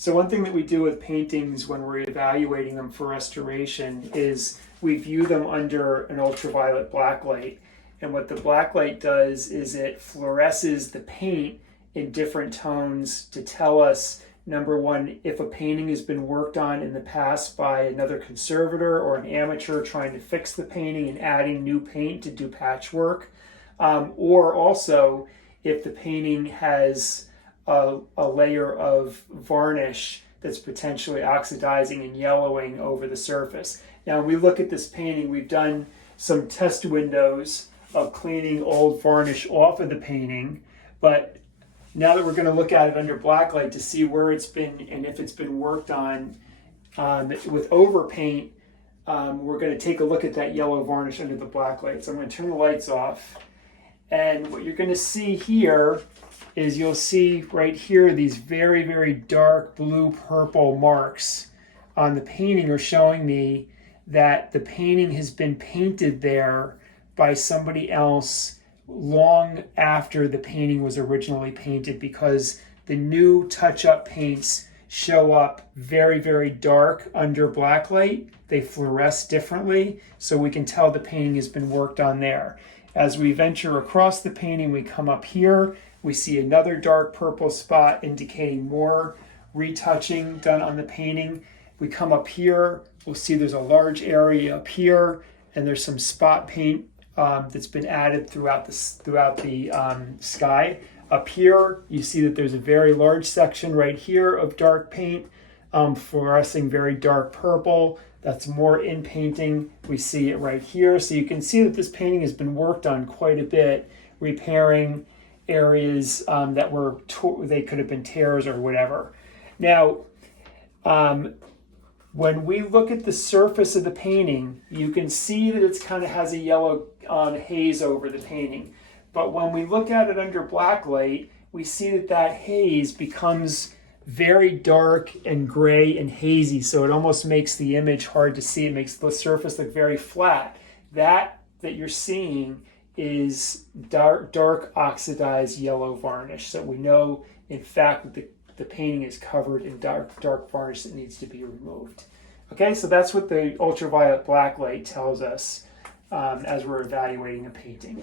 So one thing that we do with paintings when we're evaluating them for restoration is we view them under an ultraviolet black light. And what the black light does is it fluoresces the paint in different tones to tell us, number one, if a painting has been worked on in the past by another conservator or an amateur trying to fix the painting and adding new paint to do patchwork, or also if the painting has a layer of varnish that's potentially oxidizing and yellowing over the surface. Now, when we look at this painting, we've done some test windows of cleaning old varnish off of the painting, but now that we're going to look at it under blacklight to see where it's been and if it's been worked on with overpaint, we're going to take a look at that yellow varnish under the blacklight. So I'm going to turn the lights off, and what you're going to see here is you'll see right here these very, very dark blue purple marks on the painting are showing me that the painting has been painted there by somebody else long after the painting was originally painted, because the new touch-up paints show up very, very dark under blacklight. They fluoresce differently, so we can tell the painting has been worked on there. As we venture across the painting, we come up here, we see another dark purple spot indicating more retouching done on the painting. We come up here, we'll see there's a large area up here, and there's some spot paint that's been added throughout the sky. Up here, you see that there's a very large section right here of dark paint, fluorescing very dark purple. That's more in painting. We see it right here. So you can see that this painting has been worked on quite a bit, repairing areas that were, they could have been tears or whatever. Now, when we look at the surface of the painting, you can see that it kind of has a yellow haze over the painting. But when we look at it under black light, we see that that haze becomes very dark and gray and hazy, so it almost makes the image hard to see. It makes the surface look very flat. That you're seeing is dark oxidized yellow varnish. So we know, in fact, that the painting is covered in dark varnish that needs to be removed. Okay, so that's what the ultraviolet black light tells us as we're evaluating a painting.